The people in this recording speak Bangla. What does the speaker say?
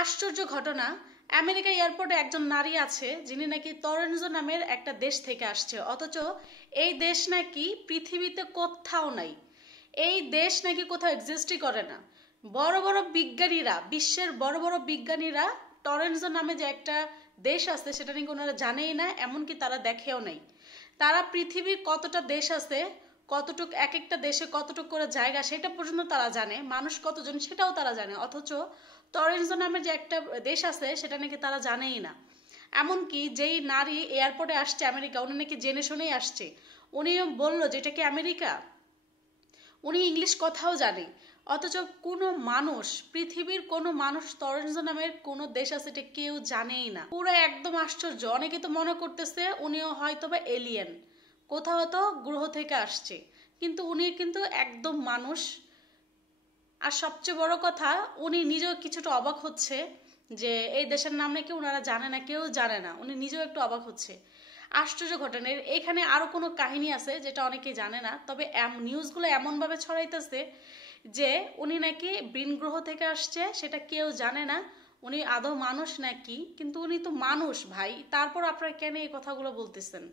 আশ্চর্য ঘটনা, আমেরিকা এয়ারপোর্টে একজন নারী আছে যিনি নাকি টরেনজো নামের একটা দেশ থেকে আসছে, অথচ এই দেশ নাকি পৃথিবীতে কোথাও নাই। এই দেশ নাকি কোথাও এক্সিস্টই করে না। বড় বড় বিজ্ঞানীরা, বিশ্বের বড় বড় বিজ্ঞানীরা টরেনজো নামে যে একটা দেশ আছে সেটা নাকি ওনারা জানেই না, এমনকি তারা দেখেও নাই। তারা পৃথিবীর কতটা দেশ আছে, কতটুক এক একটা দেশে কতটুক করে জায়গা সেটা পর্যন্ত তারা জানে, মানুষ কতজন সেটাও তারা জানে, অথচ টরেনজো নামের যে একটা দেশ আছে সেটা নাকি তারা জানেই না। এমনকি যেই নারী এয়ারপোর্টে আসছে আমেরিকা, উনি নাকি জেনে শুনেই আসছে। উনি বললো যে এটা কি আমেরিকা, উনি ইংলিশ কথাও জানে, অথচ কোনো মানুষ, পৃথিবীর কোনো মানুষ টরেনজো নামের কোনো দেশ আছে এটা কেউ জানেই না। পুরো একদম আশ্চর্য। অনেকে তো মনে করতেছে উনিও হয়তো বা এলিয়েন, কোথাও হয়তো গ্রহ থেকে আসছে, কিন্তু উনি কিন্তু একদম মানুষ। আর সবচেয়ে বড় কথা, উনি নিজেও কিছুটা অবাক হচ্ছে যে এই দেশের নাম নাকি ওনারা জানে না, কেউ জানে না। উনি নিজেও একটু অবাক হচ্ছে। আশ্চর্য ঘটনা। এখানে আরো কোনো কাহিনী আছে যেটা অনেকে জানে না, তবে নিউজগুলো এমনভাবে ছড়াইতেছে যে উনি নাকি ভিন গ্রহ থেকে আসছে, সেটা কেউ জানে না। উনি আদৌ মানুষ নাকি, কিন্তু উনি তো মানুষ ভাই, তারপর আপনারা কেন এই কথাগুলো বলতেছেন?